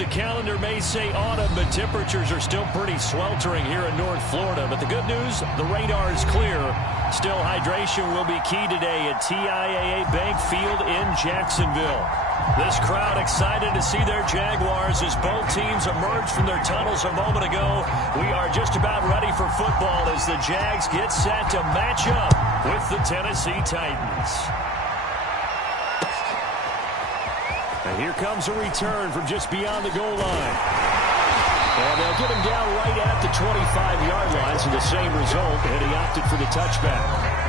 The calendar may say autumn, but temperatures are still pretty sweltering here in North Florida. But the good news, the radar is clear. Still, hydration will be key today at TIAA Bank Field in Jacksonville. This crowd excited to see their Jaguars as both teams emerged from their tunnels a moment ago. We are just about ready for football as the Jags get set to match up with the Tennessee Titans. And here comes a return from just beyond the goal line. And they'll get him down right at the 25-yard line, so the same result, and he opted for the touchback.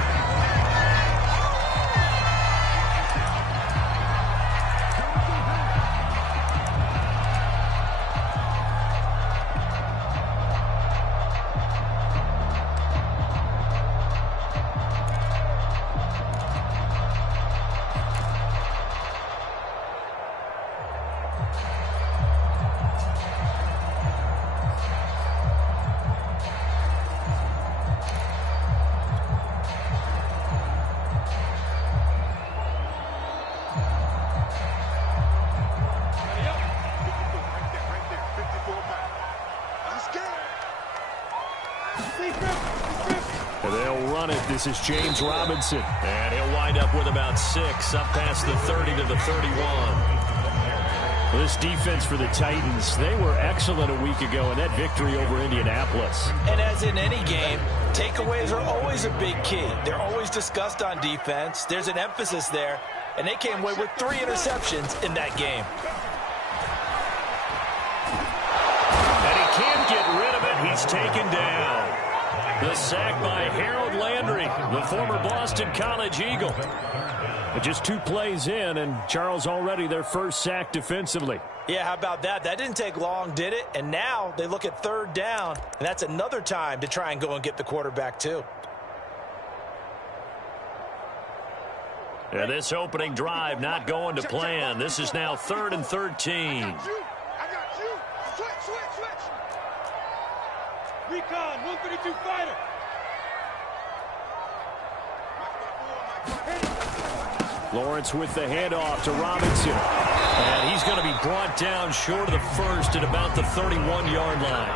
They'll run it. This is James Robinson. And he'll wind up with about 6 up past the 30 to the 31. This defense for the Titans, they were excellent a week ago in that victory over Indianapolis. And as in any game, takeaways are always a big key. They're always discussed on defense. There's an emphasis there. And they came away with 3 interceptions in that game. And he can't get rid of it. He's taken down. The sack by Harold Landry, the former Boston College Eagle. But just 2 plays in, and Charles already their first sack defensively. Yeah, how about that? That didn't take long, did it? And now they look at 3rd down, and that's another time to try and go and get the quarterback too. Yeah, this opening drive not going to plan. This is now 3rd and 13. I got you. Switch. Recon, 132 fighter. Lawrence with the handoff to Robinson. And he's going to be brought down short of the first at about the 31-yard line.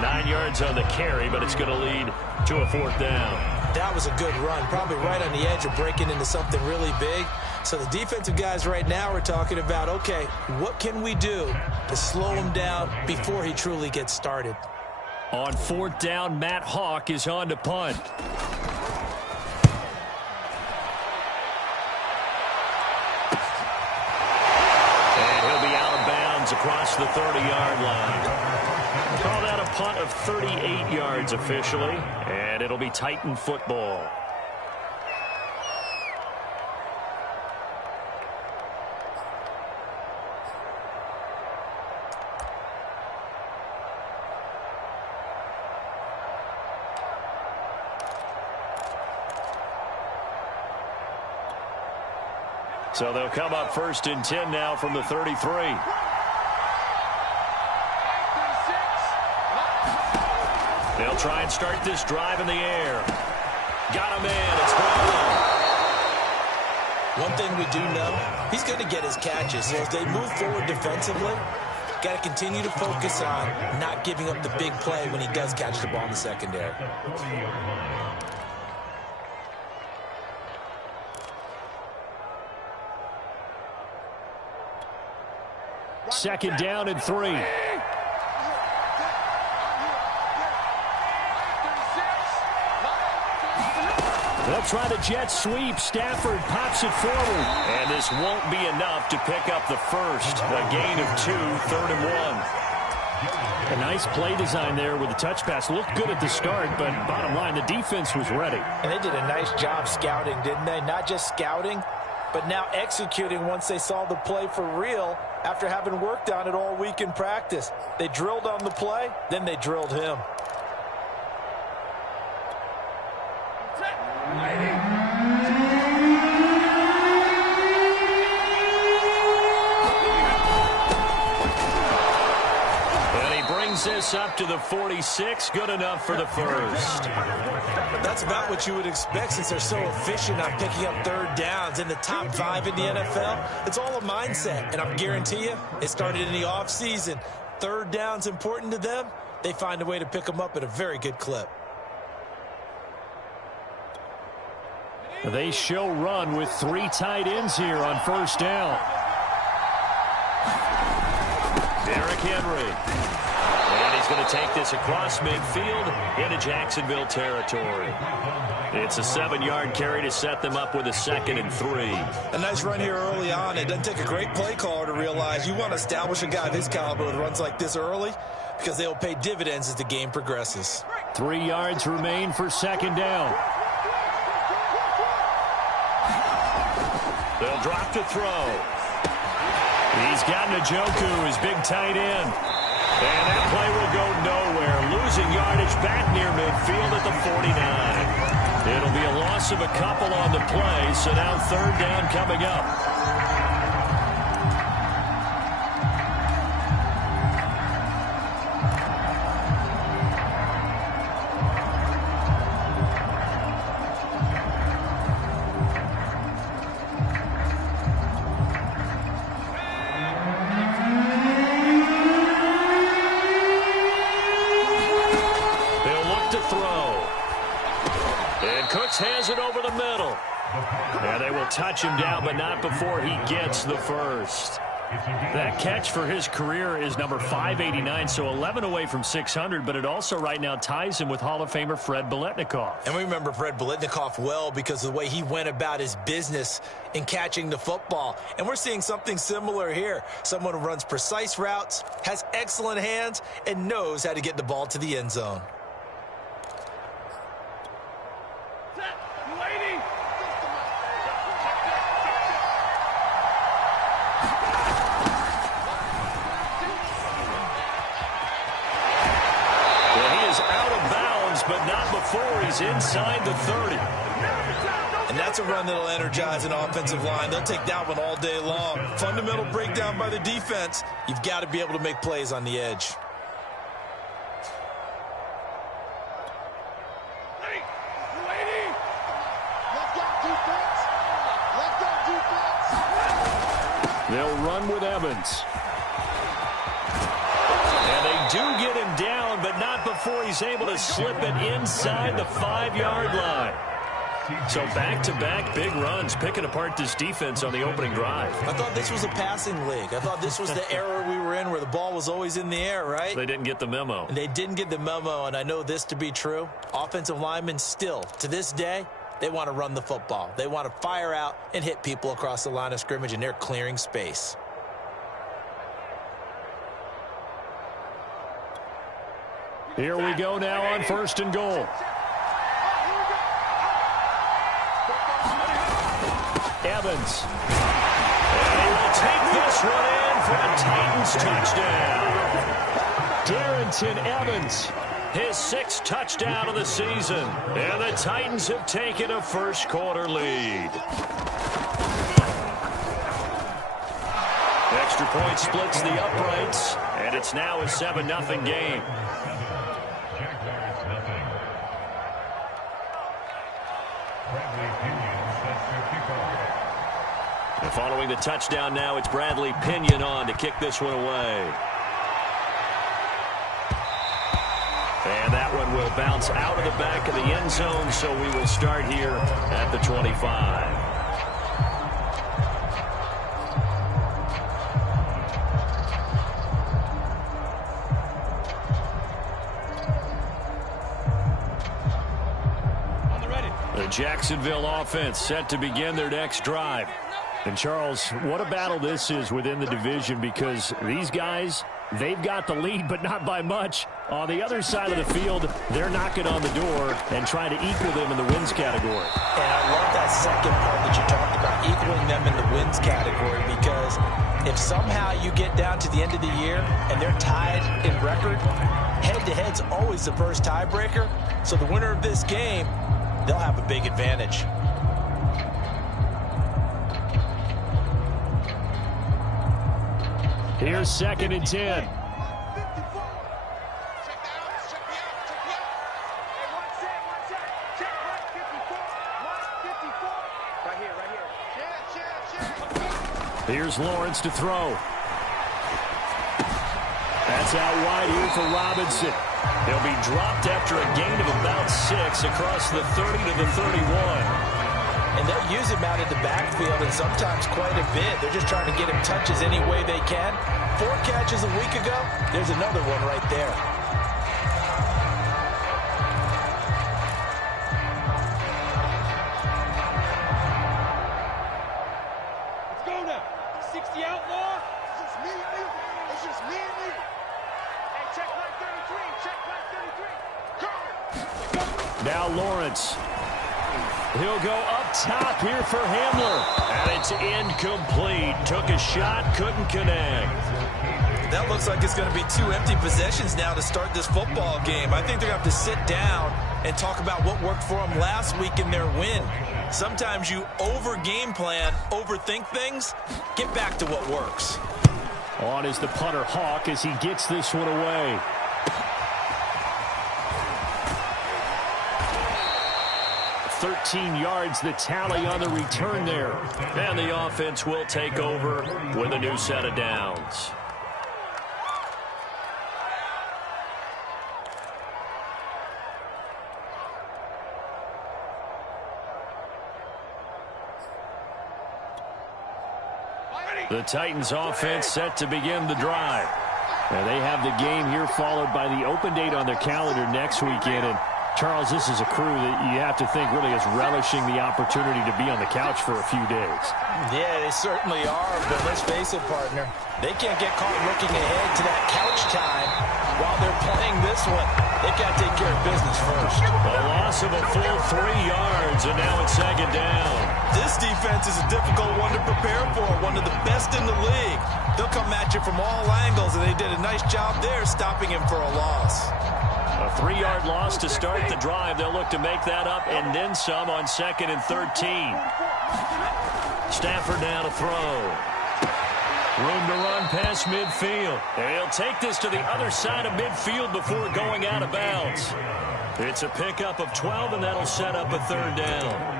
9 yards on the carry, but it's going to lead to a 4th down. That was a good run, probably right on the edge of breaking into something really big. So the defensive guys right now are talking about, okay, what can we do to slow him down before he truly gets started? On 4th down, Matt Hawk is on to punt. And he'll be out of bounds across the 30-yard line. Call that a punt of 38 yards officially, and it'll be Titan football. So they'll come up 1st and 10 now from the 33. They'll try and start this drive in the air. Got him in. It's gone. One thing we do know, he's going to get his catches. So as they move forward defensively, got to continue to focus on not giving up the big play when he does catch the ball in the secondary. 2nd down and 3. They'll try the jet sweep. Stafford pops it forward. And this won't be enough to pick up the first. A gain of 2, 3rd and 1. A nice play design there with the touch pass. Looked good at the start, but bottom line, the defense was ready. And they did a nice job scouting, didn't they? Not just scouting, but now executing once they saw the play for real after having worked on it all week in practice. They drilled on the play, then they drilled him. And he brings this up to the 46. Good enough for the first. That's That's about what you would expect since they're so efficient on picking up third downs. In the top 5 in the NFL, it's all a mindset. And I guarantee you, it started in the offseason. Third down's important to them. They find a way to pick them up at a very good clip. They show run with 3 tight ends here on first down. Derrick Henry. And he's going to take this across midfield into Jacksonville territory. It's a 7-yard carry to set them up with a 2nd and 3. A nice run here early on. It doesn't take a great play caller to realize you want to establish a guy of his caliber with runs like this early because they'll pay dividends as the game progresses. 3 yards remain for 2nd down. They'll drop to throw. He's got Njoku, his big tight end. And that play will go nowhere. Losing yardage back near midfield at the 49. It'll be a loss of a couple on the play, so now 3rd down coming up. Has it over the middle. And they will touch him down, but not before he gets the first. That catch for his career is number 589, so 11 away from 600, but it also right now ties him with Hall of Famer Fred Biletnikoff. And we remember Fred Biletnikoff well because of the way he went about his business in catching the football. And we're seeing something similar here. Someone who runs precise routes, has excellent hands, and knows how to get the ball to the end zone. But not before he's inside the 30. And that's a run that'll energize an offensive line. They'll take that one all day long. Fundamental breakdown by the defense. You've got to be able to make plays on the edge. They'll run with Evans. And they do get him down, but not before he's able to slip it inside the 5-yard line. So back-to-back big runs, picking apart this defense on the opening drive. I thought this was a passing league. I thought this was the era we were in where the ball was always in the air, right? They didn't get the memo. And they didn't get the memo, and I know this to be true. Offensive linemen still, to this day, they want to run the football. They want to fire out and hit people across the line of scrimmage, and they're clearing space. Here we go now on 1st and goal. Evans. And he will take this one in for a Titans touchdown. Darrington Evans, his 6th touchdown of the season. And the Titans have taken a first-quarter lead. Extra point splits the uprights, and it's now a 7-0 game. And following the touchdown now, it's Bradley Pinion on to kick this one away. And that one will bounce out of the back of the end zone, so we will start here at the 25. The Jacksonville offense set to begin their next drive. And, Charles, what a battle this is within the division because these guys, they've got the lead, but not by much. On the other side of the field, they're knocking on the door and trying to equal them in the wins category. And I love that second part that you talked about, equaling them in the wins category, because if somehow you get down to the end of the year and they're tied in record, head-to-head's always the first tiebreaker. So the winner of this game, they'll have a big advantage. Here's 2nd and 10. Here's Lawrence to throw. That's out wide here for Robinson. He'll be dropped after a gain of about 6 across the 30 to the 31. And they'll use him out in the backfield, and sometimes quite a bit. They're just trying to get him touches any way they can. 4 catches a week ago. There's another one right there. Let's go now. 60 outlaw. It's just me and you. It's just me and you. Hey, check line 33. Check line 33. Go. Now Lawrence. He'll go up top here for Hamler. And it's incomplete. Took a shot, couldn't connect. That looks like it's going to be 2 empty possessions now to start this football game. I think they're going to have to sit down and talk about what worked for them last week in their win. Sometimes you over-game plan, overthink things. Get back to what works. On is the punter Hawk as he gets this one away. yards the tally on the return there. And the offense will take over with a new set of downs. The Titans offense set to begin the drive. Now they have the game here followed by the open date on their calendar next weekend. And Charles, this is a crew that you have to think really is relishing the opportunity to be on the couch for a few days. Yeah, they certainly are, but let's face it, partner. They can't get caught looking ahead to that couch time while they're playing this one. They've got to take care of business first. A loss of a full 3 yards, and now it's second down. This defense is a difficult one to prepare for, one of the best in the league. They'll come at you from all angles, and they did a nice job there stopping him for a loss. A 3-yard loss to start the drive. They'll look to make that up and then some on 2nd and 13. Stafford now to throw. Room to run past midfield. And he'll take this to the other side of midfield before going out of bounds. It's a pickup of 12, and that'll set up a 3rd down.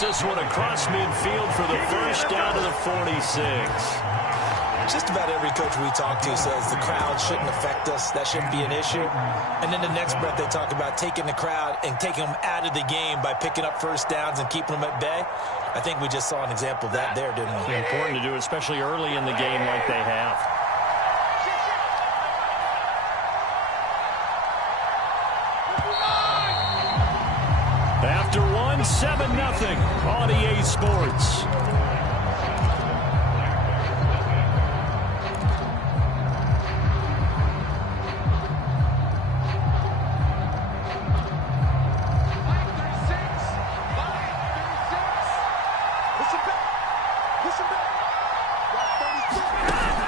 This one across midfield for the first down to the 46. Just about every coach we talk to says the crowd shouldn't affect us. That shouldn't be an issue. And then the next breath they talk about taking the crowd and taking them out of the game by picking up first downs and keeping them at bay. I think we just saw an example of that there, didn't we? Important to do, especially early in the game like they have. After 7-0 on EA Sports.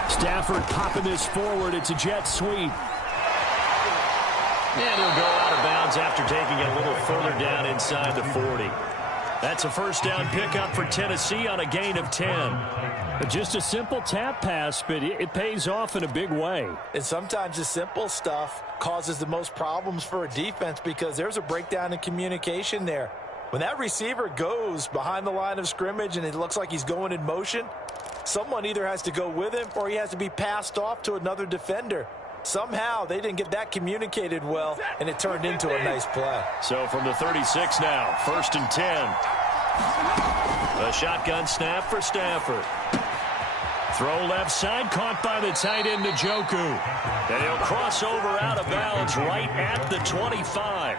Stafford popping this forward. It's a jet sweep. And he'll go out of bounds after taking it a little further down inside the 40. That's a first down pickup for Tennessee on a gain of 10. Just a simple tap pass, but it pays off in a big way. And sometimes the simple stuff causes the most problems for a defense because there's a breakdown in communication there. When that receiver goes behind the line of scrimmage and it looks like he's going in motion, someone either has to go with him or he has to be passed off to another defender. Somehow they didn't get that communicated well, and it turned into a nice play. So from the 36 now, 1st and 10. A shotgun snap for Stafford. Throw left side, caught by the tight end Njoku. And he'll cross over out of bounds right at the 25.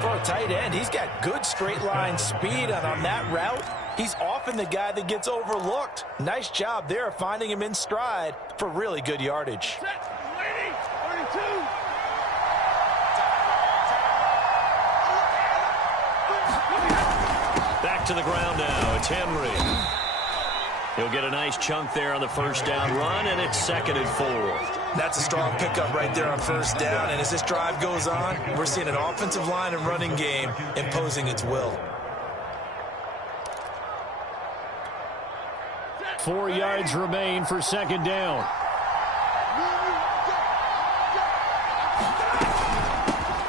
For a tight end, he's got good straight line speed, and on that route, he's often the guy that gets overlooked. Nice job there finding him in stride for really good yardage. Back to the ground now. It's Henry. He'll get a nice chunk there on the first down run, and it's 2nd and 4. That's a strong pickup right there on first down, and as this drive goes on, we're seeing an offensive line and running game imposing its will. 4 yards remain for second down.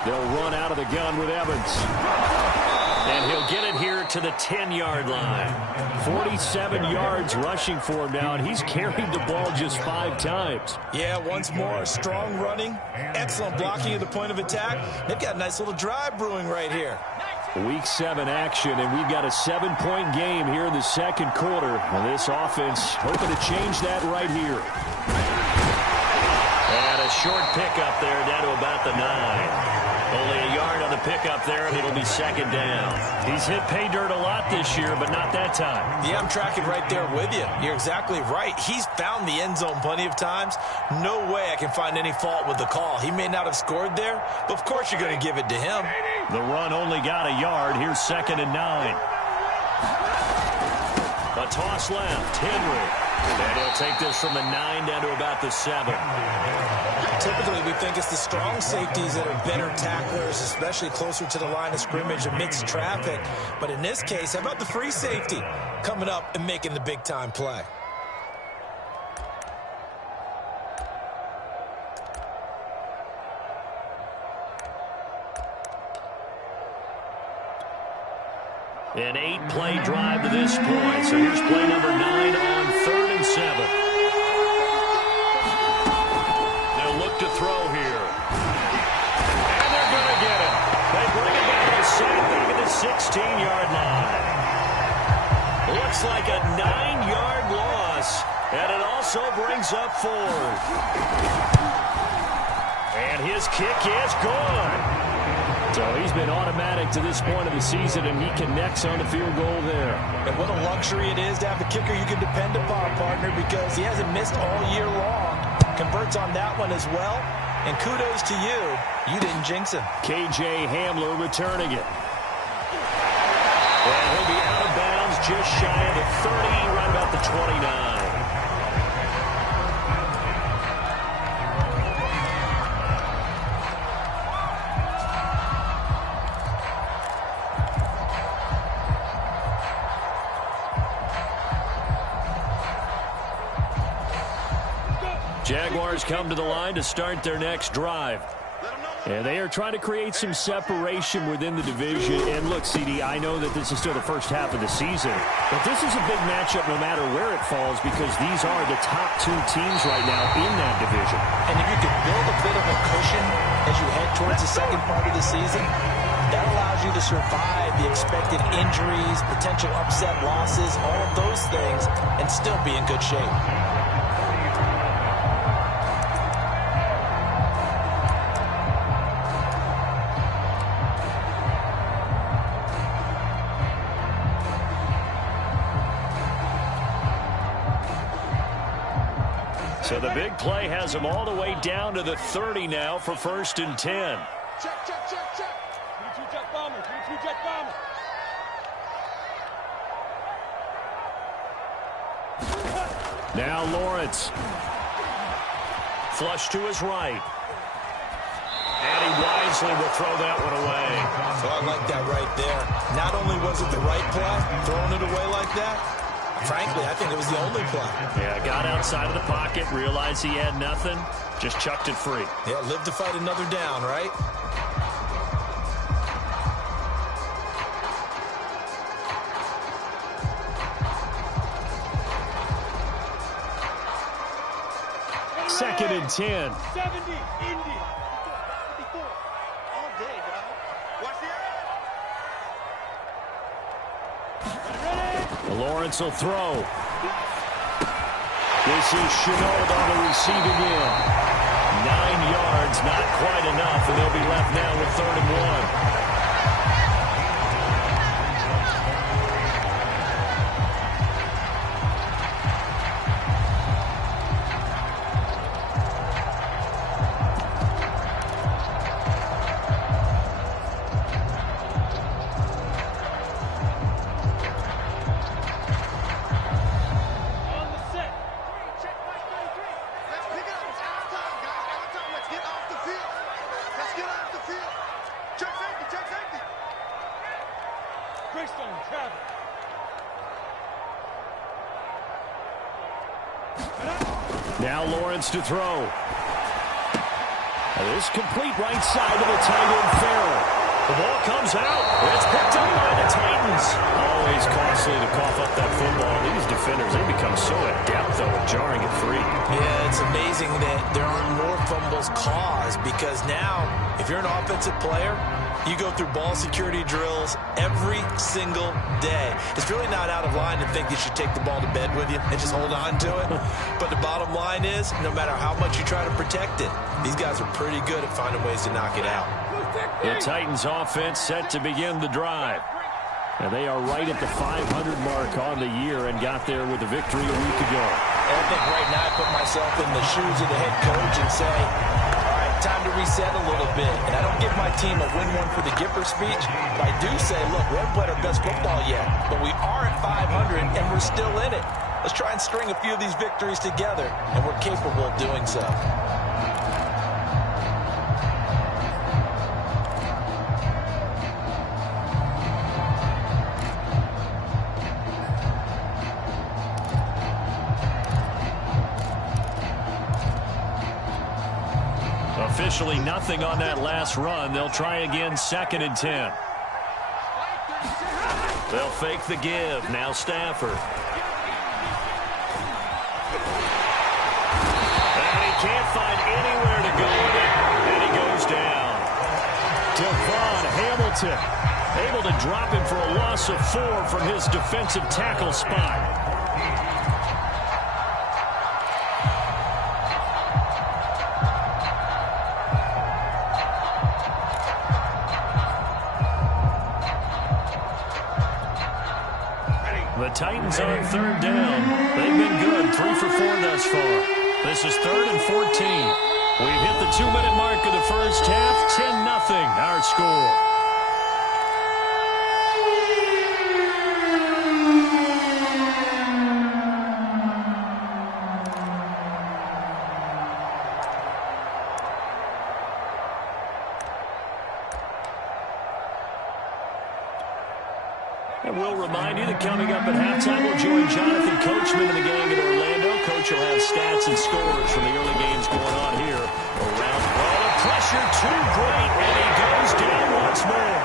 They'll run out of the gun with Evans. And he'll get it here to the 10-yard line. 47 yards rushing for him now, and he's carried the ball just 5 times. Yeah, once more, strong running, excellent blocking at the point of attack. They've got a nice little drive brewing right here. Week 7 action, and we've got a 7-point game here in the second quarter. And this offense hoping to change that right here. And a short pickup there down to about the 9. Only a yard on the pickup there, and it'll be second down. He's hit pay dirt a lot this year, but not that time. Yeah, I'm tracking right there with you. You're exactly right. He's found the end zone plenty of times. No way I can find any fault with the call. He may not have scored there, but of course you're going to give it to him. The run only got a yard. Here's second and 9. A toss left. Henry. And he'll take this from the 9 down to about the 7. Typically, we think it's the strong safeties that are better tacklers, especially closer to the line of scrimmage amidst traffic. But in this case, how about the free safety coming up and making the big-time play? An 8-play drive to this point. So here's play number 9 on 3rd and 7. They'll look to throw here. And they're going to get it. They bring it down to sack back at the 16-yard line. Looks like a 9-yard loss. And it also brings up 4. And his kick is gone. So he's been automatic to this point of the season, and he connects on the field goal there. And what a luxury it is to have a kicker you can depend upon, partner, because he hasn't missed all year long. Converts on that one as well. And kudos to you. You didn't jinx him. KJ Hamler returning it. And he'll be out of bounds just shy of the 30, right about the 29. Jaguars come to the line to start their next drive. And they are trying to create some separation within the division. And look, CD, I know that this is still the first half of the season, but this is a big matchup no matter where it falls, because these are the top 2 teams right now in that division. And if you can build a bit of a cushion as you head towards the second part of the season, that allows you to survive the expected injuries, potential upset losses, all of those things, and still be in good shape. So the big play has them all the way down to the 30 now for 1st and 10. Check, check, check, check. 22 jet bomber, 22 jet bomber. Now Lawrence. Flush to his right. And he wisely will throw that one away. So I like that right there. Not only was it the right play, throwing it away like that, frankly, I think it was the only play. Yeah, got outside of the pocket, realized he had nothing, just chucked it free. Yeah, live to fight another down, right? Second and 10. 70, Indy. 54. All day, dog. Watch the Lawrence will throw. This is Chenault on the receiving end. 9 yards, not quite enough, and they'll be left now with 3rd and 1. Now Lawrence to throw. This complete right side to the tight end Farrell. The ball comes out. It's picked up by the Titans. Always costly to cough up that football. These defenders, they become so adept, though, at jarring it free. Yeah, it's amazing that there aren't more fumbles caused because now, if you're an offensive player, you go through ball security drills every single day. It's really not out of line to think you should take the ball to bed with you and just hold on to it. But the bottom line is, no matter how much you try to protect it, these guys are pretty good at finding ways to knock it out. The Titans offense set to begin the drive. And they are right at the 500 mark on the year and got there with a victory a week ago. I think right now I put myself in the shoes of the head coach and say, all right, time to reset a little bit. And I don't give my team a win one for the Gipper speech, but I do say, look, we haven't played our best football yet, but we are at 500 and we're still in it. Let's try and string a few of these victories together, and we're capable of doing so. Officially nothing on that last run. They'll try again, 2nd and 10. They'll fake the give. Now Stafford. And he can't find anywhere to go with it. And he goes down. Devon Hamilton able to drop him for a loss of 4 from his defensive tackle spot. The Titans on 3rd down. They've been good, 3 for 4 thus far. This is 3rd and 14. We've hit the 2-minute mark of the first half. 10-0 our score. And we'll remind you that coming up at halftime, we'll join Jonathan Coachman and the gang in Orlando. Coach will have stats and scores from the early games going on here around. Oh, the pressure too great, and he goes down once more.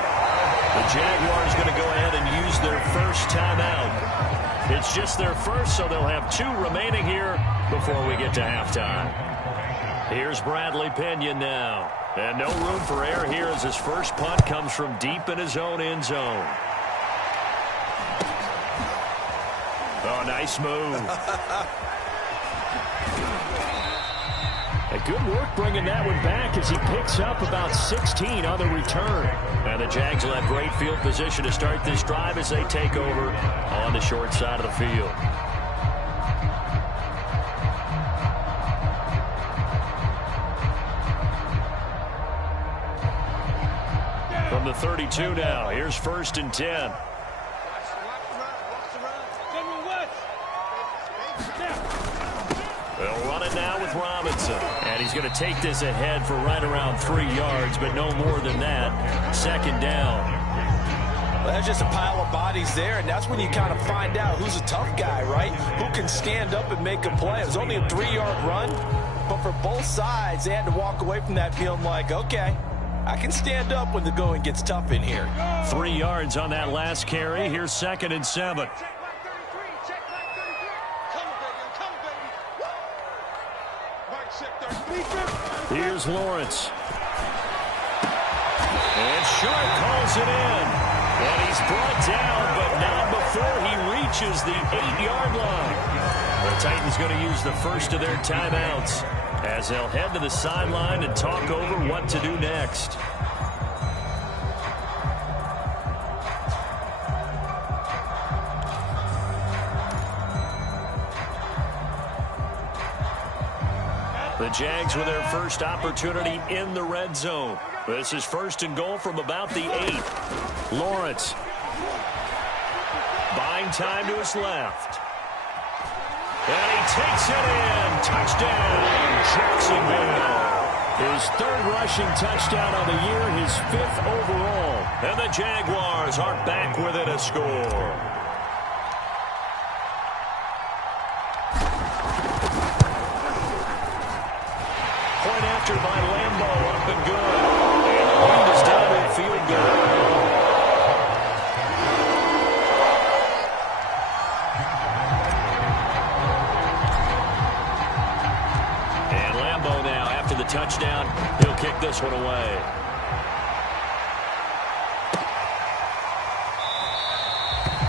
The Jaguars going to go ahead and use their first timeout. It's just their first, so they'll have 2 remaining here before we get to halftime. Here's Bradley Pinion now. And no room for error here as his first punt comes from deep in his own end zone. Oh, nice move. Good work bringing that one back as he picks up about 16 on the return. And the Jags will have great field position to start this drive as they take over on the short side of the field. From the 32 now, here's 1st and 10. They'll run it now with Robinson. And he's going to take this ahead for right around 3 yards, but no more than that. 2nd down. Well, that's just a pile of bodies there, and that's when you kind of find out who's a tough guy, right? Who can stand up and make a play. It was only a 3-yard run, but for both sides, they had to walk away from that feeling like, okay, I can stand up when the going gets tough in here. 3 yards on that last carry. Here's 2nd and 7. Here's Lawrence. And Sharp calls it in. And he's brought down, but not before he reaches the 8-yard line. The Titans going to use the first of their timeouts as they'll head to the sideline and talk over what to do next. The Jags with their first opportunity in the red zone. This is 1st and goal from about the 8. Lawrence. Buying time to his left. And he takes it in. Touchdown, Jacksonville. His 3rd rushing touchdown of the year, his 5th overall. And the Jaguars are back within a score. pressure by Lambo, up and good. And the lead is down to a field goal. And Lambo now, after the touchdown, he'll kick this one away.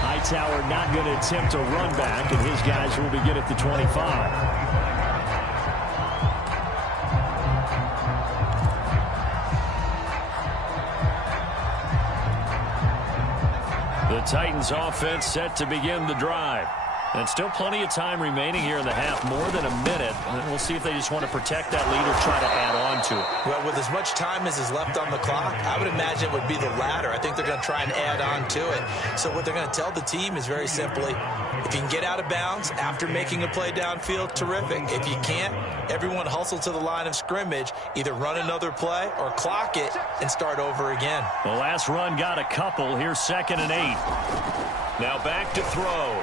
Hightower not going to attempt a run back, and his guys will begin at the 25. The Titans offense set to begin the drive. And still plenty of time remaining here in the half, more than a minute. And we'll see if they just want to protect that lead or try to add on to it. Well, with as much time as is left on the clock, I would imagine it would be the latter. I think they're going to try and add on to it. So what they're going to tell the team is very simply, if you can get out of bounds after making a play downfield, terrific. If you can't, everyone hustle to the line of scrimmage, either run another play or clock it and start over again. The last run got a couple. Here's 2nd and 8. Now back to throw.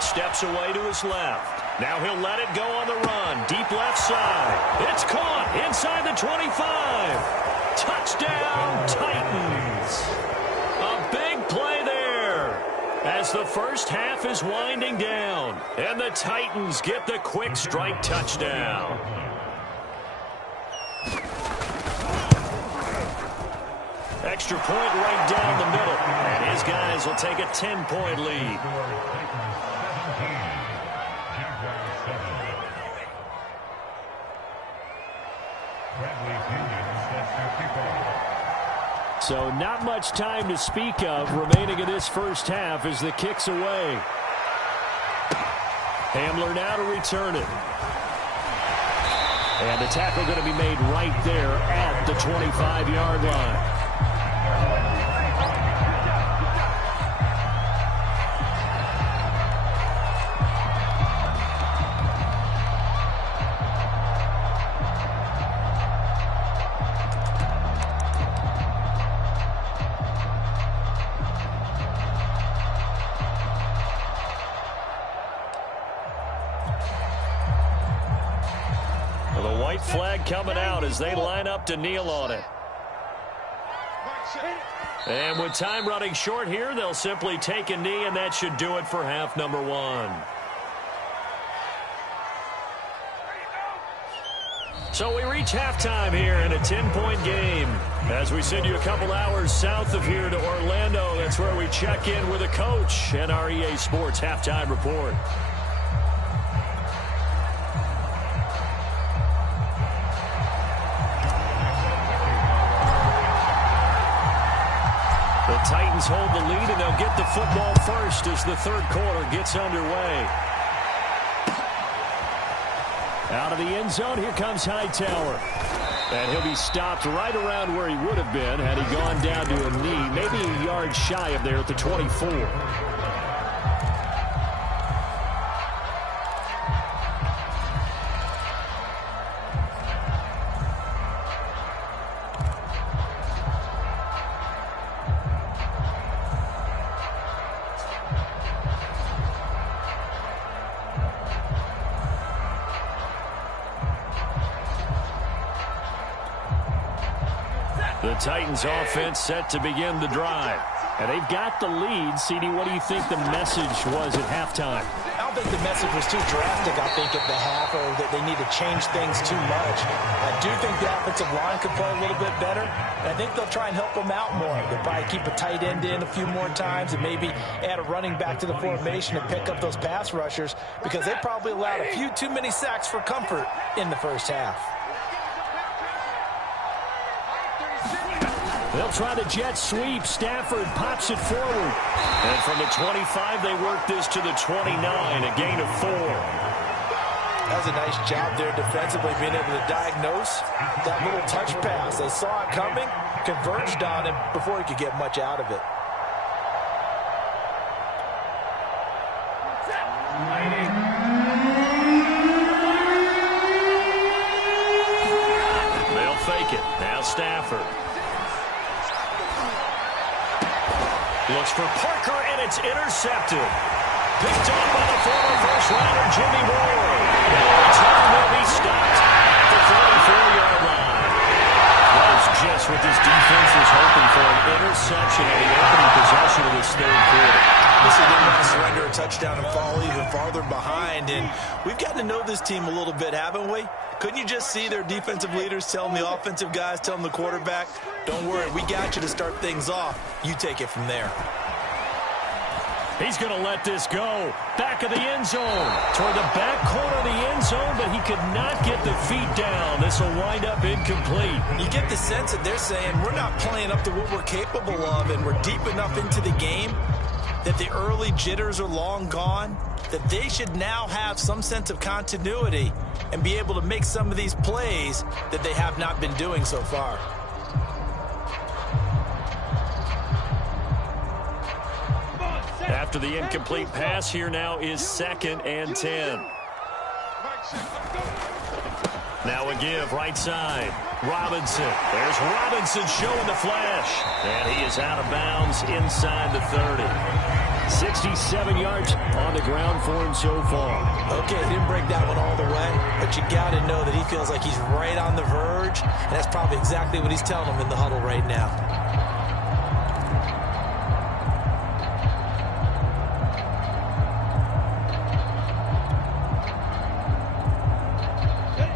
Steps away to his left. Now he'll let it go on the run. Deep left side. It's caught inside the 25. Touchdown, Titans. A big play there as the first half is winding down. And the Titans get the quick strike touchdown. Extra point right down the middle. And his guys will take a 10-point lead. So not much time to speak of remaining in this first half as the kick's away. Hamler now to return it. And the tackle going to be made right there at the 25-yard line. Flag coming out as they line up to kneel on it. And with time running short here, they'll simply take a knee, and that should do it for half number 1. So we reach halftime here in a 10-point game. As we send you a couple hours south of here to Orlando, that's where we check in with a coach and our EA Sports halftime report. The Titans hold the lead, and they'll get the football first as the third quarter gets underway. Out of the end zone, here comes Hightower. And he'll be stopped right around where he would have been had he gone down to a knee, maybe a yard shy of there at the 24. The Titans offense set to begin the drive. And they've got the lead. CD, what do you think the message was at halftime? I don't think the message was too drastic, I think, at the half, or that they need to change things too much. I do think the offensive line could play a little bit better. And I think they'll try and help them out more. They'll probably keep a tight end in a few more times and maybe add a running back to the formation and pick up those pass rushers, because they probably allowed a few too many sacks for comfort in the first half. They'll try the jet sweep. Stafford pops it forward. And from the 25, they work this to the 29, a gain of 4. That was a nice job there defensively, being able to diagnose that little touch pass. They saw it coming, converged on him before he could get much out of it. They'll fake it. Now Stafford. Looks for Parker, and it's intercepted. Picked off by the former first-rounder Jimmy Ward. And the return will be stopped at the 44-yard That's what this defense was hoping for, an interception on the opening possession of this third quarter. Listen, they want to surrender a touchdown and fall even farther behind, and we've gotten to know this team a little bit, haven't we? Couldn't you just see their defensive leaders telling the offensive guys, telling the quarterback, don't worry, we got you to start things off. You take it from there. He's going to let this go. Back of the end zone. Toward the back corner of the end zone, but he could not get the feet down. This will wind up incomplete. You get the sense that they're saying we're not playing up to what we're capable of, and we're deep enough into the game that the early jitters are long gone, that they should now have some sense of continuity and be able to make some of these plays that they have not been doing so far. After the incomplete pass, here now is 2nd and 10. Now a give, right side. Robinson. There's Robinson showing the flash. And he is out of bounds inside the 30. 67 yards on the ground for him so far. Okay, he didn't break that one all the way, but you got to know that he feels like he's right on the verge, and that's probably exactly what he's telling them in the huddle right now.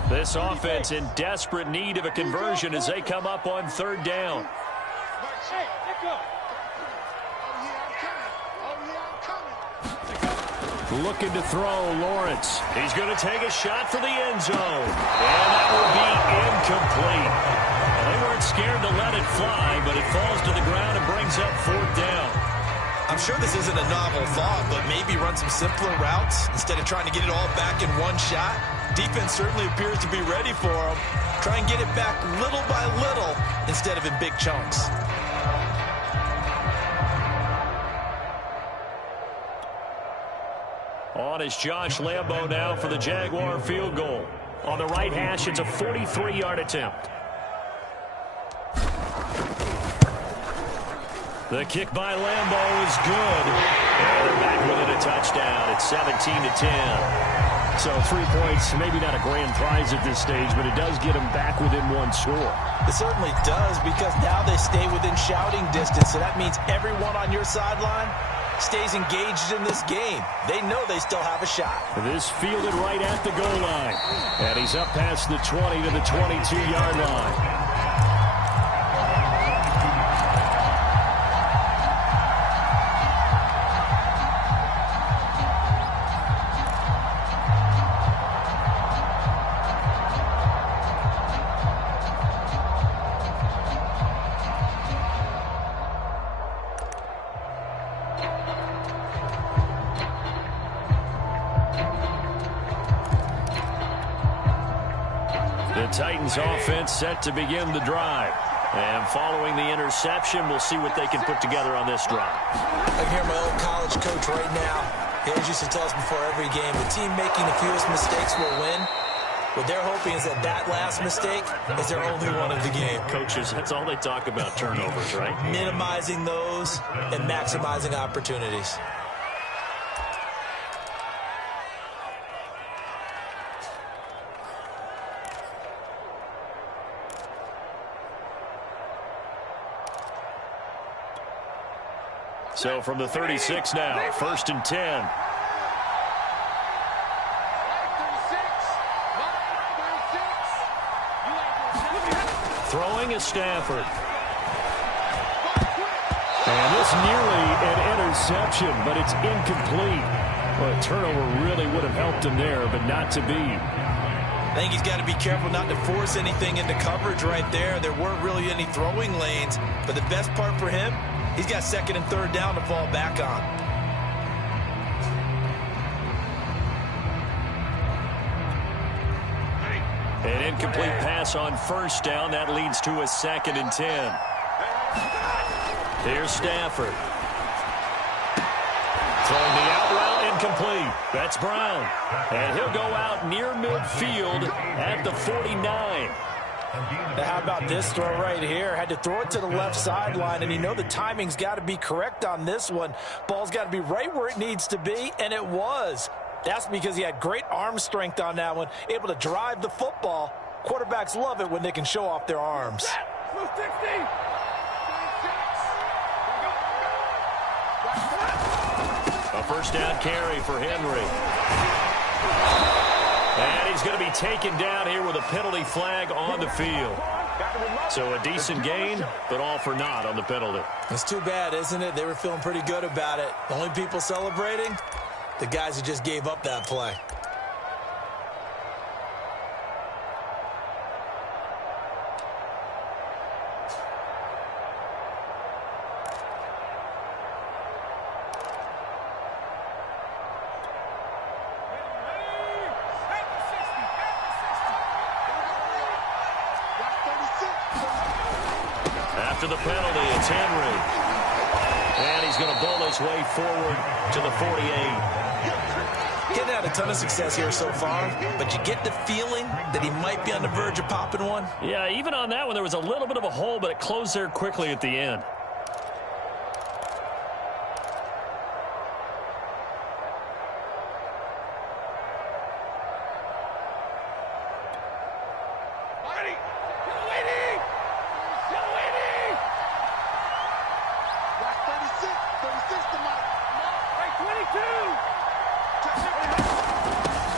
This offense in desperate need of a conversion as they come up on 3rd down. Looking to throw, Lawrence. He's going to take a shot for the end zone. And that will be incomplete. Well, they weren't scared to let it fly, but it falls to the ground and brings up 4th down. I'm sure this isn't a novel thought, but maybe run some simpler routes instead of trying to get it all back in one shot. Defense certainly appears to be ready for him. Try and get it back little by little instead of in big chunks. On is Josh Lambo now for the Jaguar field goal. On the right hash, it's a 43-yard attempt. The kick by Lambo is good. And they're back within a touchdown. It's 17-10. So 3 points, maybe not a grand prize at this stage, but it does get them back within one score. It certainly does, because now they stay within shouting distance. So that means everyone on your sideline stays engaged in this game. They know they still have a shot. This fielded right at the goal line. And he's up past the 20 to the 22-yard line. The Titans offense set to begin the drive. And following the interception, we'll see what they can put together on this drive. I can hear my old college coach right now. He always used to tell us before every game, the team making the fewest mistakes will win. What they're hoping is that that last mistake is their only one of the game. Coaches, that's all they talk about, turnovers, right? Minimizing those and maximizing opportunities. So from the 36 now, 1st and 10. Throwing is Stafford. And this nearly an interception, but it's incomplete. Well, a turnover really would have helped him there, but not to be. I think he's got to be careful not to force anything into coverage right there. There weren't really any throwing lanes, but the best part for him, he's got 2nd and 3rd down to fall back on. An incomplete pass on 1st down. That leads to a 2nd and 10. Here's Stafford. Throwing the out route, incomplete. That's Brown. And he'll go out near midfield at the 49. Now, how about this throw right here? Had to throw it to the left sideline, and you know the timing's got to be correct on this one. Ball's got to be right where it needs to be, and it was. That's because he had great arm strength on that one, able to drive the football. Quarterbacks love it when they can show off their arms. A first down carry for Henry. And he's going to be taken down here with a penalty flag on the field. So a decent gain, but all for naught on the penalty. It's too bad, isn't it? They were feeling pretty good about it. The only people celebrating, the guys who just gave up that play. After the penalty, it's Henry. And he's going to bowl his way forward to the 48. Getting had a ton of success here so far, but you get the feeling that he might be on the verge of popping one. Yeah, even on that one, there was a little bit of a hole, but it closed there quickly at the end.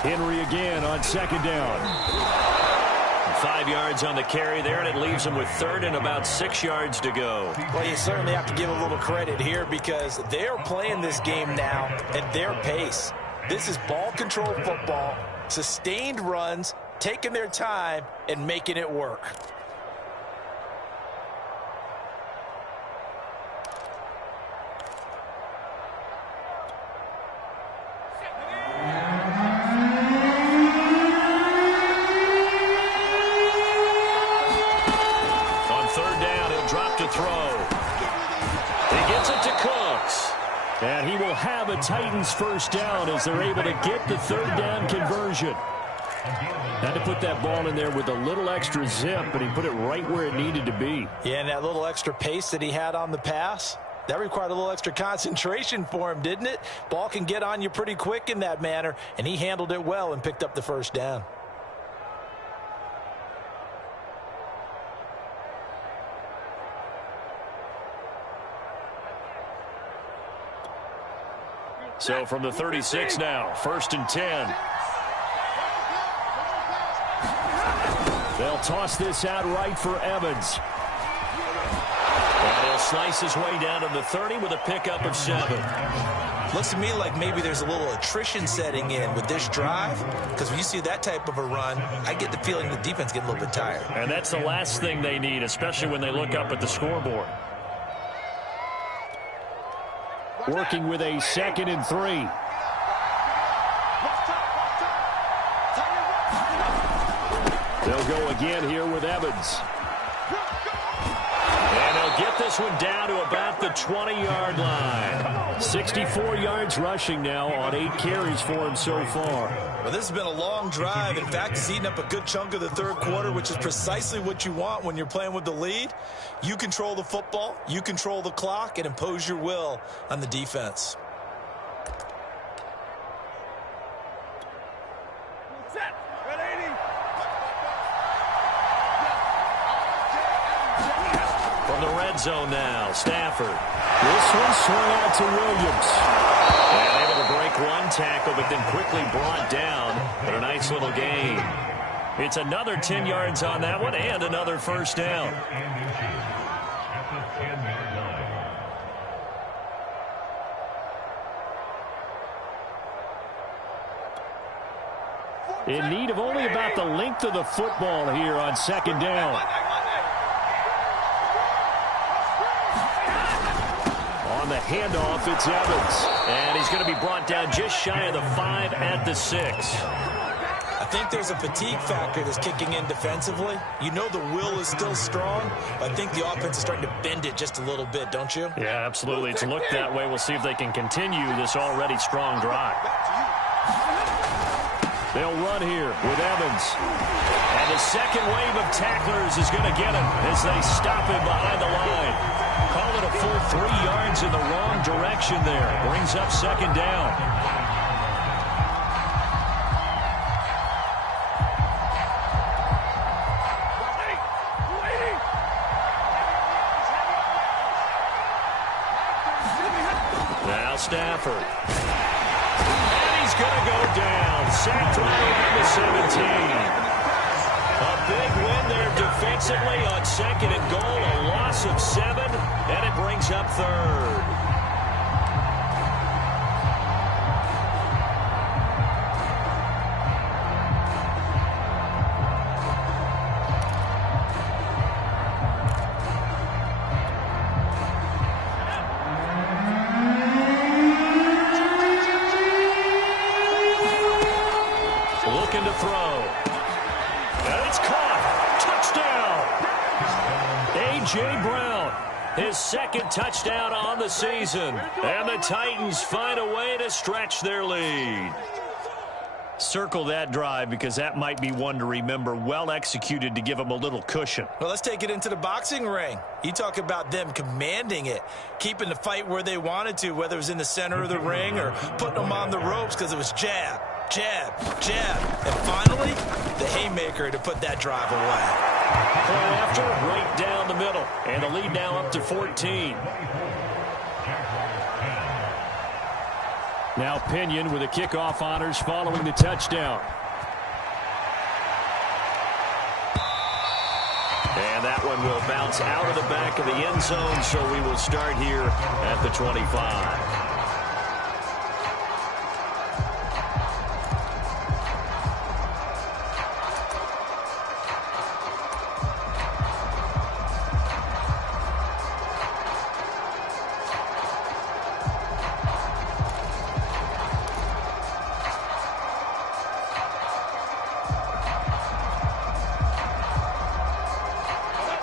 Henry again on second down. 5 yards on the carry there, and it leaves him with third and about 6 yards to go. Well, you certainly have to give a little credit here because they're playing this game now at their pace. This is ball control football, sustained runs, taking their time, and making it work. And he will have a Titans first down as they're able to get the third down conversion. Had to put that ball in there with a little extra zip, but he put it right where it needed to be. Yeah, and that little extra pace that he had on the pass, that required a little extra concentration for him, didn't it? Ball can get on you pretty quick in that manner, and he handled it well and picked up the first down. So from the 36 now, 1st and 10. They'll toss this out right for Evans. And he'll slice his way down to the 30 with a pickup of 7. Looks to me like maybe there's a little attrition setting in with this drive, because when you see that type of a run, I get the feeling the defense getting a little bit tired. And that's the last thing they need, especially when they look up at the scoreboard. Working with a 2nd and 3. They'll go again here with Evans. And they'll get this one down to about the 20-yard line. 64 yards rushing now on 8 carries for him so far. Well, this has been a long drive. In fact, he's eaten up a good chunk of the third quarter, which is precisely what you want when you're playing with the lead. You control the football, you control the clock, and impose your will on the defense. From the red zone now, Stafford. This one swung out to Williams. And able to break one tackle, but then quickly brought down. But a nice little gain. It's another 10 yards on that one and another first down. In need of only about the length of the football here on 2nd down. On the handoff, it's Evans. And he's going to be brought down just shy of the 5 at the 6. I think there's a fatigue factor that's kicking in defensively. You know the will is still strong, but I think the offense is starting to bend it just a little bit, don't you? Yeah, absolutely. It's looked that way. We'll see if they can continue this already strong drive. They'll run here with Evans. And the second wave of tacklers is going to get him as they stop him behind the line. Call it a full 3 yards in the wrong direction there. Brings up 2nd down. Now Stafford. And he's going to go down. Sacked right around the 17. A big win there defensively on 2nd and goal. A loss of 7, and it brings up 3rd. Looking to throw. And it's caught. Touchdown. A.J. Brown, his 2nd touchdown on the season. And the Titans find a way to stretch their lead. Circle that drive because that might be one to remember. Well executed to give them a little cushion. Well, let's take it into the boxing ring. You talk about them commanding it, keeping the fight where they wanted to, whether it was in the center of the ring or putting them on the ropes because it was jab, jab, jab. And finally, the haymaker to put that drive away. Play after, right down the middle. And the lead now up to 14. Now Pinion with the kickoff honors following the touchdown. And that one will bounce out of the back of the end zone, so we will start here at the 25.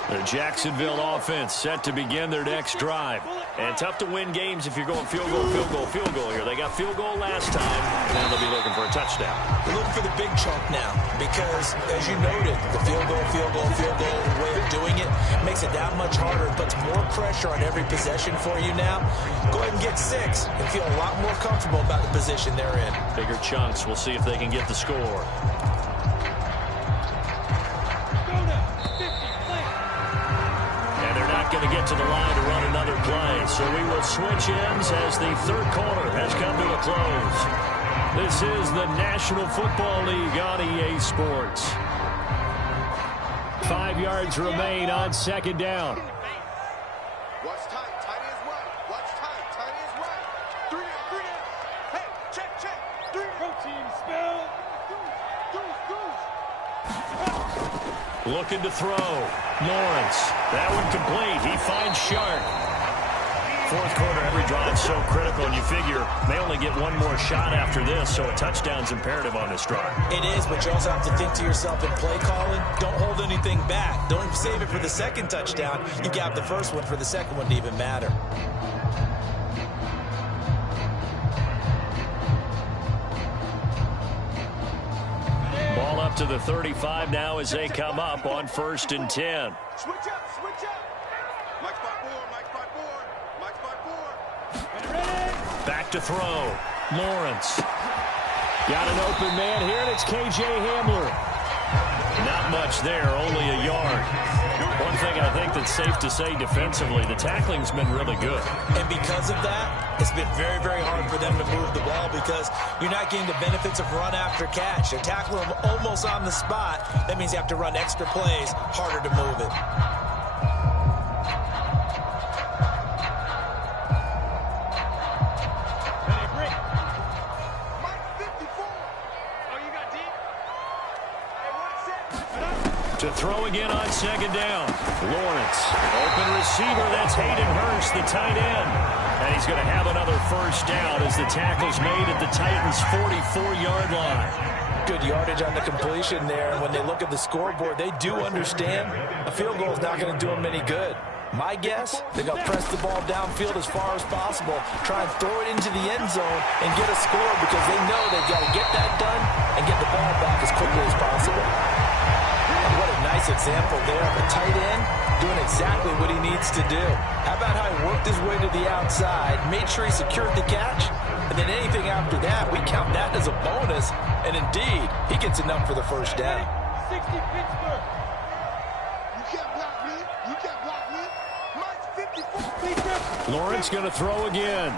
The Jacksonville offense set to begin their next drive. And tough to win games if you're going field goal, field goal, field goal here. They got field goal last time, and now they'll be looking for a touchdown. They're looking for the big chunk now because, as you noted, the field goal way of doing it makes it that much harder. It puts more pressure on every possession for you now. Go ahead and get 6 and feel a lot more comfortable about the position they're in. Bigger chunks. We'll see if they can get the score. Going to get to the line to run another play, so we will switch ends as the 3rd quarter has come to a close. This is the National Football League on EA Sports. 5 yards remain on 2nd down. Watch tight, tight is right. Watch tight, tight is right. 3 down. Hey, check. 3 protein spell. Looking to throw. Lawrence. That one complete. He finds Sharp. 4th quarter, every drive so critical, and you figure they only get one more shot after this, so a touchdown's imperative on this drive. It is, but you also have to think to yourself in play calling, don't hold anything back. Don't save it for the 2nd touchdown. You got the 1st one for the 2nd one to even matter. Ball up to the 35 now as they come up on 1st and 10. Switch up. Mike spot 4, Mike spot 4, Mike spot 4. Ready? Back to throw. Lawrence. Got an open man here, and it's K.J. Hamler. Not much there, only a yard. One thing I think that's safe to say defensively, the tackling's been really good. And because of that, it's been very, very hard for them to move the ball because you're not getting the benefits of run after catch. They're tackling them almost on the spot. That means you have to run extra plays, harder to move it. To throw again on 2nd down. Lawrence, open receiver. That's Hayden Hurst, the tight end. And he's going to have another 1st down as the tackle's made at the Titans' 44-yard line. Good yardage on the completion there. And when they look at the scoreboard, they do understand a field goal is not going to do them any good. My guess, they're going to press the ball downfield as far as possible, try and throw it into the end zone and get a score because they know they've got to get that done and get the ball back as quickly as possible. And what a nice example there of a tight end doing exactly what he needs to do. How about how he worked his way to the outside, made sure he secured the catch, and then anything after that, we count that as a bonus. And indeed, he gets enough for the 1st down. 60 Pittsburgh. You can't block me. You can't block me. Mike 54. Lawrence going to throw again.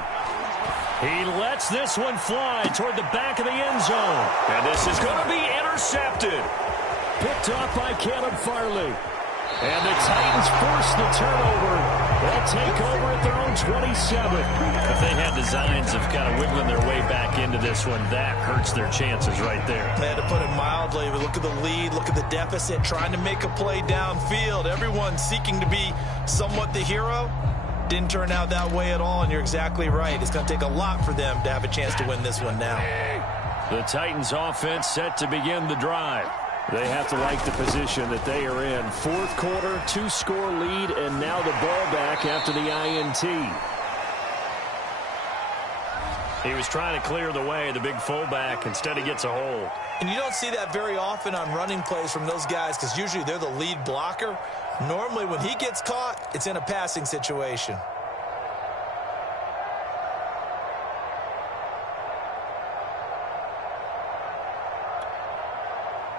He lets this one fly toward the back of the end zone. And this is going to be intercepted. Picked off by Caleb Farley. And the Titans force the turnover. They'll take over at their own 27. If they had designs of kind of wiggling their way back into this one, that hurts their chances right there. They had to put it mildly. But look at the lead, look at the deficit, trying to make a play downfield. Everyone seeking to be somewhat the hero. Didn't turn out that way at all, and you're exactly right. It's going to take a lot for them to have a chance to win this one now. The Titans offense set to begin the drive. They have to like the position that they are in. Fourth quarter, 2-score lead, and now the ball back after the INT. He was trying to clear the way, the big fullback. Instead, he gets a hold. And you don't see that very often on running plays from those guys because usually they're the lead blocker. Normally, when he gets caught, it's in a passing situation.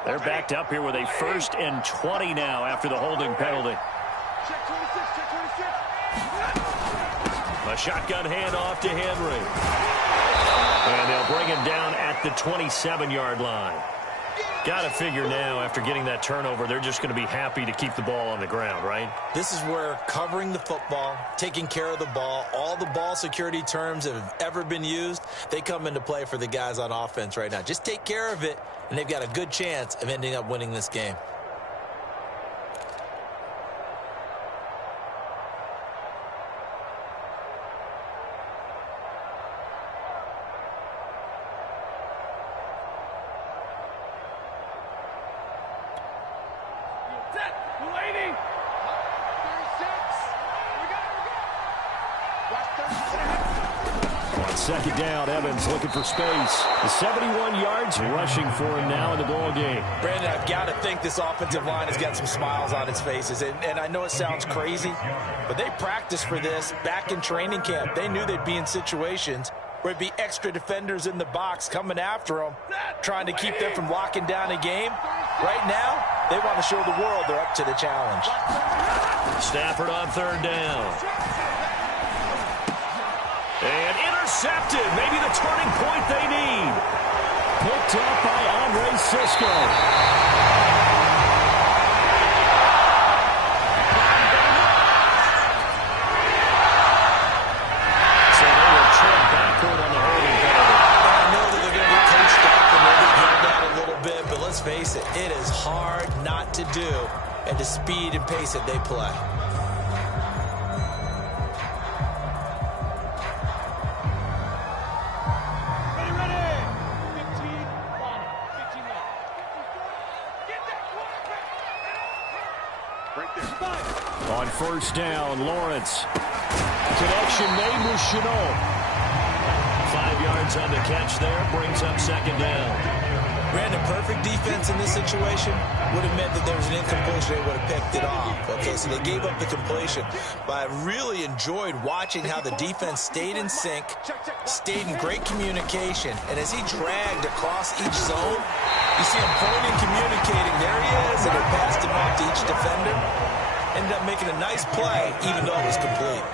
They're backed up here with a 1st and 20 now after the holding penalty. Check 26, check 26. A shotgun handoff to Henry. And they'll bring him down at the 27-yard line. Got to figure now, after getting that turnover, they're just going to be happy to keep the ball on the ground, right? This is where covering the football, taking care of the ball, all the ball security terms that have ever been used, they come into play for the guys on offense right now. Just take care of it, and they've got a good chance of ending up winning this game. Second down, Evans looking for space. The 71 yards rushing for him now in the ball game. Brandon, I've got to think this offensive line has got some smiles on its faces. And I know it sounds crazy, but they practiced for this back in training camp. They knew they'd be in situations where it'd be extra defenders in the box coming after them, trying to keep them from locking down a game. Right now, they want to show the world they're up to the challenge. Stafford on 3rd down. And intercepted. Maybe the turning point they need. Picked up by Andre Sisco. So they will tread backward on the holding penalty. I know that they're going to get coached up and they'll get held out a little bit, but let's face it, it is hard not to do at the speed and pace that they play. On 1st down, Lawrence. Connection made with Chenault. 5 yards on the catch there, brings up 2nd down. Brandon, perfect defense in this situation would have meant that there was an incompletion. They would have picked it off. Okay, so they gave up the completion. But I really enjoyed watching how the defense stayed in sync, stayed in great communication. And as he dragged across each zone, you see him pointing, communicating. There he is, and they passed him off to each defender. Ended up making a nice play, even though it was complete.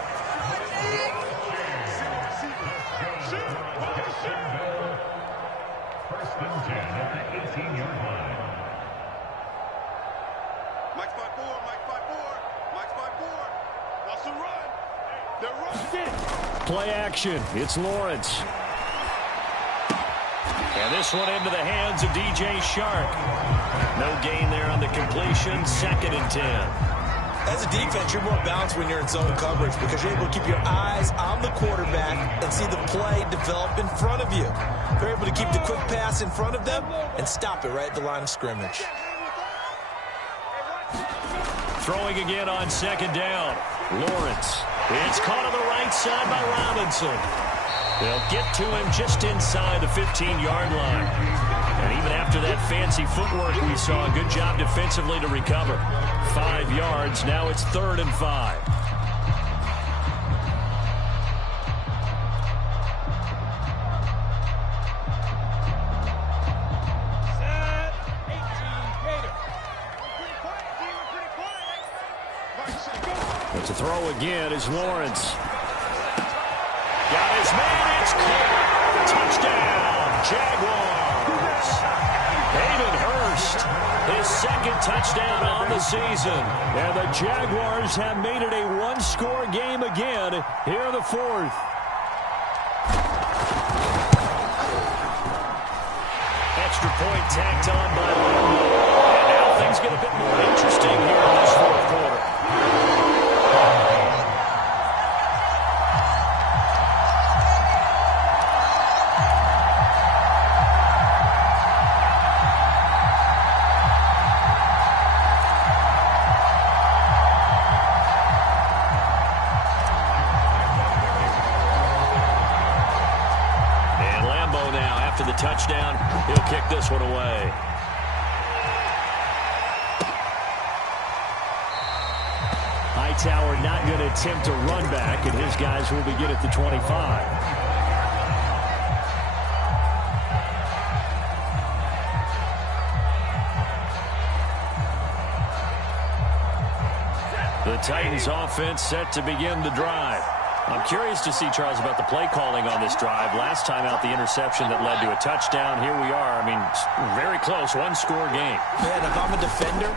Play action. It's Lawrence. And this one into the hands of DJ Shark. No gain there on the completion. 2nd and 10. As a defense, you're more balanced when you're in zone coverage because you're able to keep your eyes on the quarterback and see the play develop in front of you. You're able to keep the quick pass in front of them and stop it right at the line of scrimmage. Throwing again on 2nd down. Lawrence. It's caught on the right side by Robinson. They'll get to him just inside the 15-yard line. And even after that fancy footwork we saw, a good job defensively to recover. 5 yards. Now it's 3rd and 5. But to throw again is Lawrence. Got his man. It's caught. second touchdown on the season. And the Jaguars have made it a one-score game again here in the fourth. Extra point tacked on by Lambo. And now things get a bit more interesting here in this fourth quarter. After the touchdown, he'll kick this one away. Hightower not going to attempt a run back, and his guys will begin at the 25. The Titans offense set to begin the drive. I'm curious to see, Charles, about the play calling on this drive. Last time out, the interception that led to a touchdown. Here we are. I mean, very close, one-score game. Man, if I'm a defender,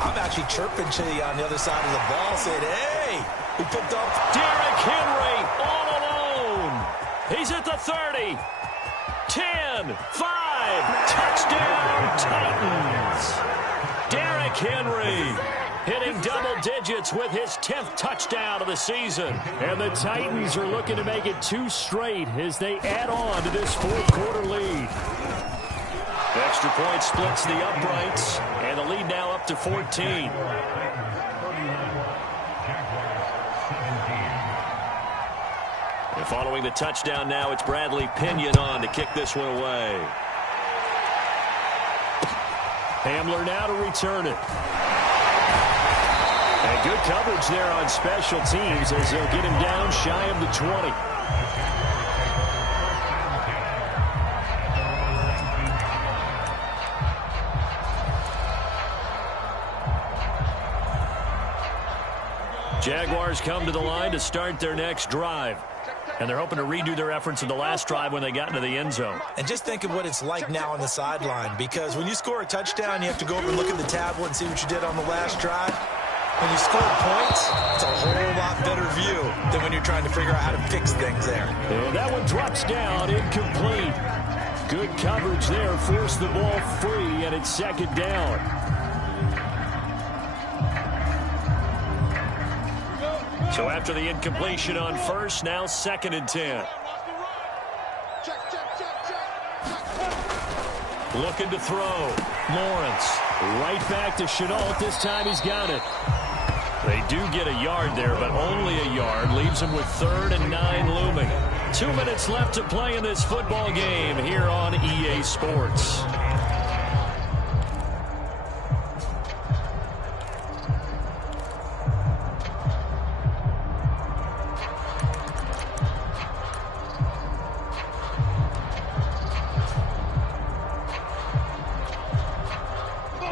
I'm actually chirping to you on the other side of the ball, saying, hey, we picked up. Derrick Henry all alone. He's at the 30. 10, 5, touchdown, Titans. Derrick Henry hitting double digits with his 10th touchdown of the season. And the Titans are looking to make it 2 straight as they add on to this fourth quarter lead. The extra point splits the uprights, and the lead now up to 14. And following the touchdown now, it's Bradley Pinion on to kick this one away. Hamler now to return it. And good coverage there on special teams as they'll get him down shy of the 20. Jaguars come to the line to start their next drive. And they're hoping to redo their efforts in the last drive when they got into the end zone. And just think of what it's like now on the sideline, because when you score a touchdown, you have to go over and look at the tablet and see what you did on the last drive. When you score points, it's a whole lot better view than when you're trying to figure out how to fix things there. And that one drops down, incomplete. Good coverage there, forced the ball free, and it's second down. So after the incompletion on first, now 2nd and 10. Looking to throw. Lawrence right back to Chenault. This time he's got it. They do get a yard there, but only a yard. Leaves him with 3rd and 9 looming. 2 minutes left to play in this football game here on EA Sports.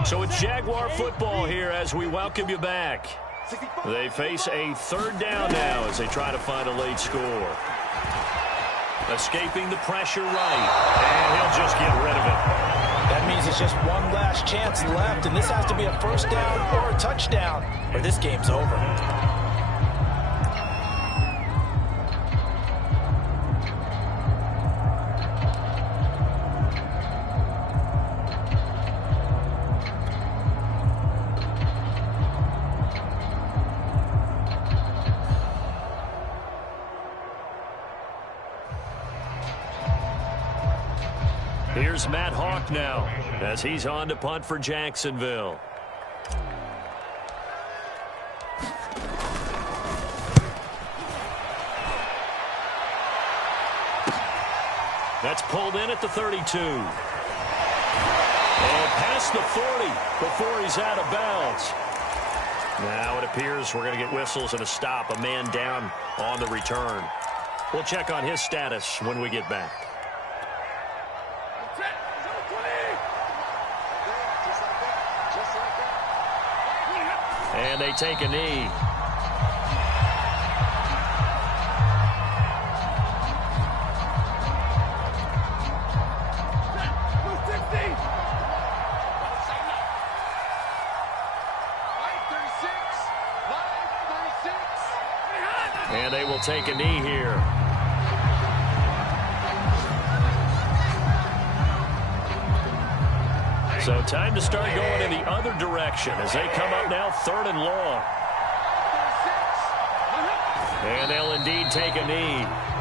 So it's Jaguar football here as we welcome you back. They face a 3rd down now as they try to find a late score. Escaping the pressure right, and he'll just get rid of it. That means it's just one last chance left, and this has to be a 1st down or a touchdown, or this game's over. Here's Matt Hawk now as he's on to punt for Jacksonville. That's pulled in at the 32. And past the 40 before he's out of bounds. Now it appears we're going to get whistles and a stop. A man down on the return. We'll check on his status when we get back. And they take a knee. take a knee here. So time to start going in the other direction as they come up now 3rd and long. And they'll indeed take a knee.